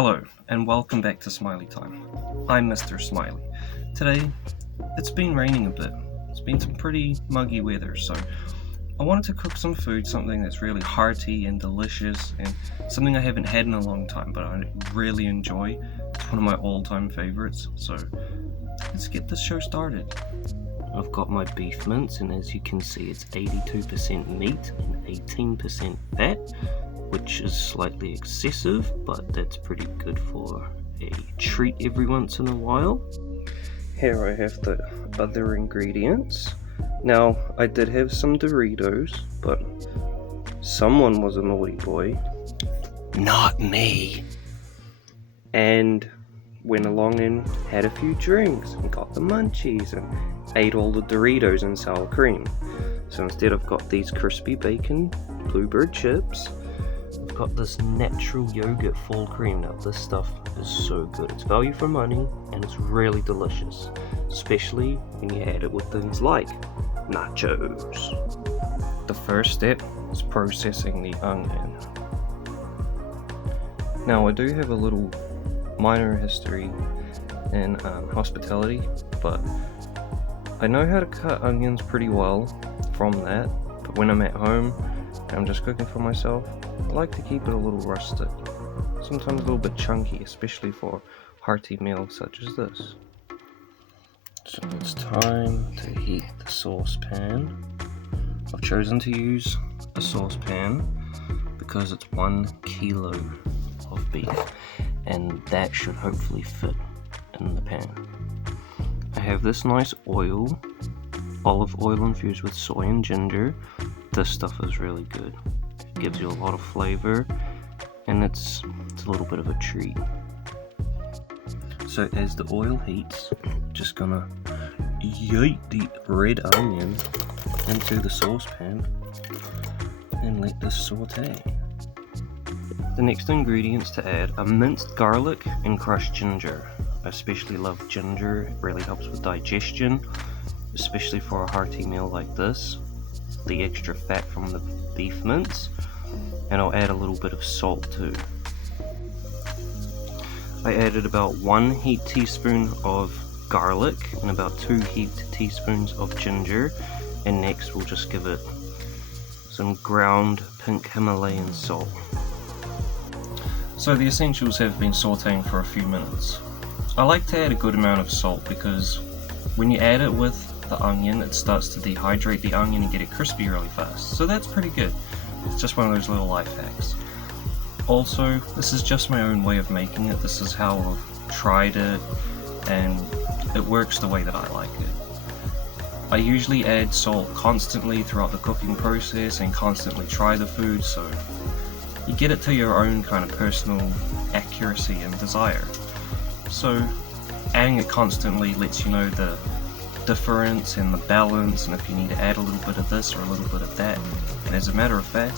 Hello, and welcome back to Smiley Time. I'm Mr. Smiley. Today, it's been raining a bit. It's been some pretty muggy weather, so I wanted to cook some food, something that's really hearty and delicious, and something I haven't had in a long time, but I really enjoy. It's one of my all-time favorites, so let's get this show started. I've got my beef mince, and as you can see, it's 82% meat and 18% fat, which is slightly excessive, but that's pretty good for a treat every once in a while. Here I have the other ingredients. Now, I did have some Doritos, but someone was a naughty boy. Not me. And went along and had a few drinks and got the munchies and ate all the Doritos and sour cream. So instead I've got these crispy bacon bluebird chips. I've got this natural yogurt full cream. Now this stuff is so good. It's value for money and it's really delicious, especially when you add it with things like nachos. The first step is processing the onion. Now I do have a little minor history in hospitality, but I know how to cut onions pretty well from that. But when I'm at home and I'm just cooking for myself, I like to keep it a little rustic, sometimes a little bit chunky, especially for hearty meals such as this. So it's time to heat the saucepan. I've chosen to use a saucepan because it's 1 kilo of beef, and that should hopefully fit in the pan. I have this nice oil, olive oil infused with soy and ginger. This stuff is really good. It gives you a lot of flavor, and it's a little bit of a treat. So as the oil heats, just gonna yeet the red onion into the saucepan and let this saute. The next ingredients to add are minced garlic and crushed ginger. I especially love ginger. It really helps with digestion, especially for a hearty meal like this. The extra fat from the beef mince, and I'll add a little bit of salt too. I added about 1 heaped teaspoon of garlic and about 2 heaped teaspoons of ginger, and next we'll just give it some ground pink Himalayan salt. So the essentials have been sauteing for a few minutes. I like to add a good amount of salt because when you add it with the onion, it starts to dehydrate the onion and get it crispy really fast. So that's pretty good. It's just one of those little life hacks. Also, this is just my own way of making it. This is how I've tried it, and it works the way that I like it. I usually add salt constantly throughout the cooking process and constantly try the food, so you get it to your own kind of personal accuracy and desire. So adding it constantly lets you know the difference and the balance, and if you need to add a little bit of this or a little bit of that. And as a matter of fact,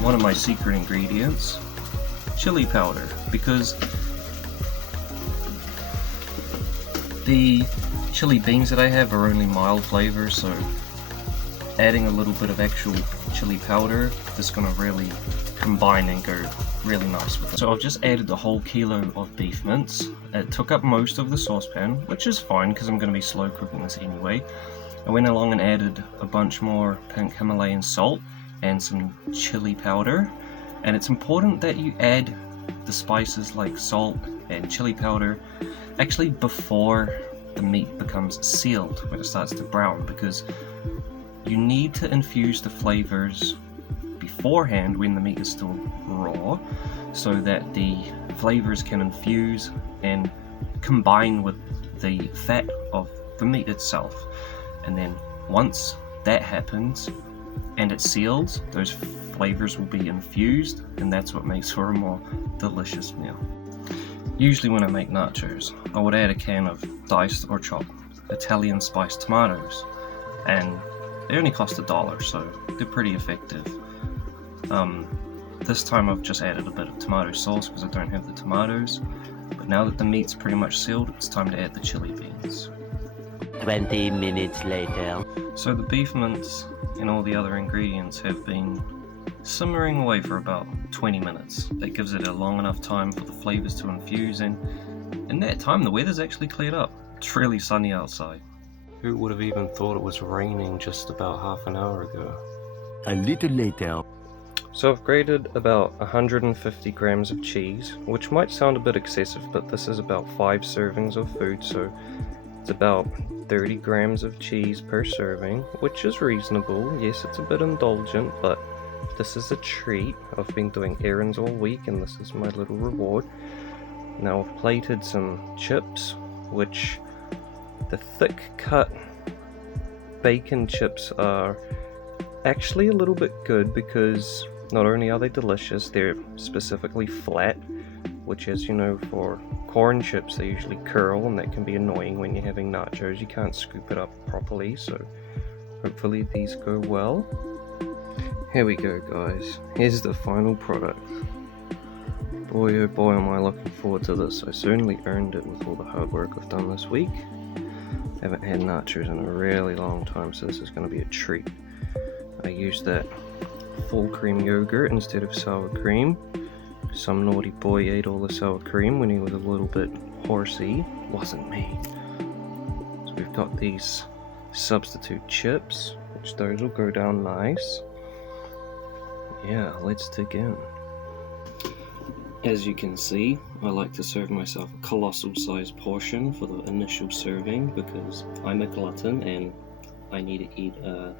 one of my secret ingredients, chili powder, because the chili beans that I have are only mild flavor, so adding a little bit of actual chili powder is going to really combine and go really nice with it. So I've just added the whole kilo of beef mince. It took up most of the saucepan, which is fine because I'm going to be slow cooking this anyway. I went along and added a bunch more pink Himalayan salt and some chili powder, and it's important that you add the spices like salt and chili powder actually before the meat becomes sealed, when it starts to brown, because you need to infuse the flavors beforehand when the meat is still raw, so that the flavors can infuse and combine with the fat of the meat itself. And then once that happens and it's sealed, those flavors will be infused, and that's what makes for a more delicious meal. Usually when I make nachos, I would add a can of diced or chopped Italian spiced tomatoes, and they only cost $1, so they're pretty effective. This time I've just added a bit of tomato sauce because I don't have the tomatoes, but now that the meat's pretty much sealed, it's time to add the chili beans. 20 minutes later. So the beef mince and all the other ingredients have been simmering away for about 20 minutes. That gives it a long enough time for the flavours to infuse, and in that time the weather's actually cleared up. It's really sunny outside. Who would have even thought it was raining just about half an hour ago? A little later. So I've grated about 150 grams of cheese, which might sound a bit excessive, but this is about 5 servings of food, so it's about 30 grams of cheese per serving, which is reasonable. Yes, it's a bit indulgent, but this is a treat. I've been doing errands all week and this is my little reward. Now I've plated some chips, which the thick cut bacon chips are actually a little bit good because not only are they delicious, they're specifically flat, which, as you know, for corn chips they usually curl, and that can be annoying when you're having nachos. You can't scoop it up properly, so hopefully these go well. Here we go, guys. Here's the final product. Boy oh boy am I looking forward to this. I certainly earned it with all the hard work I've done this week. Haven't had nachos in a really long time, so this is going to be a treat. I used that full cream yogurt instead of sour cream. Some naughty boy ate all the sour cream when he was a little bit horsey. Wasn't me. So we've got these substitute chips, which those will go down nice. Yeah, let's dig in. As you can see, I like to serve myself a colossal sized portion for the initial serving because I'm a glutton and I need to eat a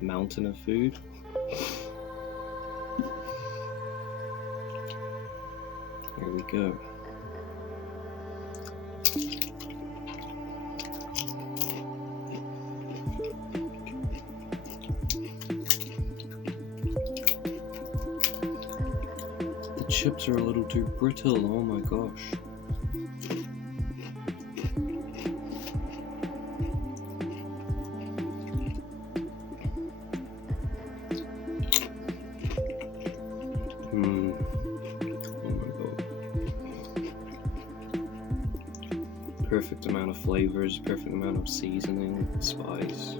mountain of food. Here we go. The chips are a little too brittle, oh my gosh. Perfect amount of flavors, perfect amount of seasoning, spice.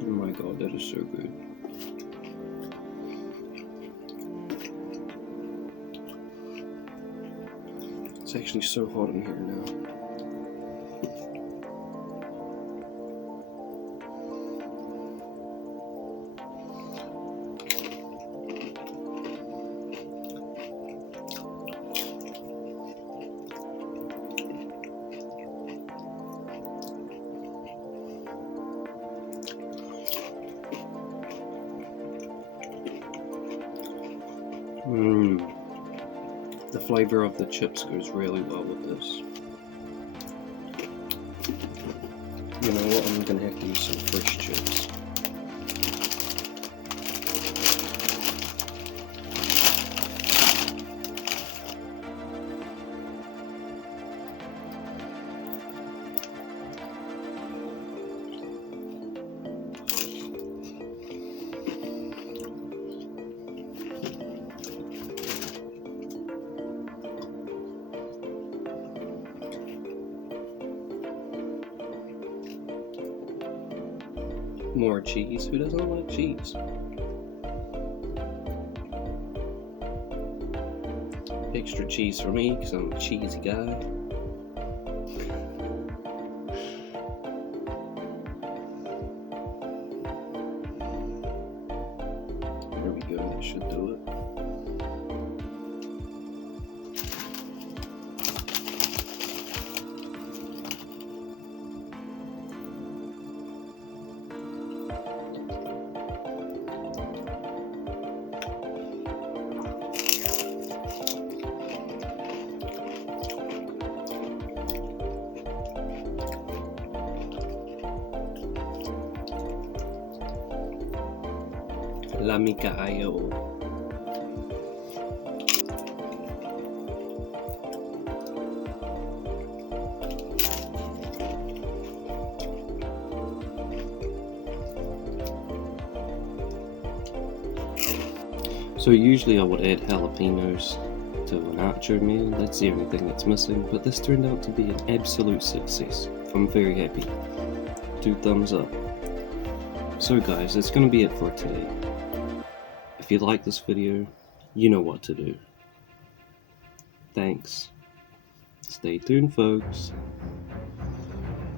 Oh my god, that is so good. It's actually so hot in here now. The flavor of the chips goes really well with this. You know what, I'm gonna have to use some fresh chips. More cheese. Who doesn't like cheese? Extra cheese for me because I'm a cheesy guy. There we go, that should do it. La Micayo. So usually I would add jalapeños to an nacho meal, that's the only thing that's missing, but this turned out to be an absolute success. I'm very happy. 2 thumbs up. So guys, that's going to be it for today. If you like this video, you know what to do. Thanks. Stay tuned, folks.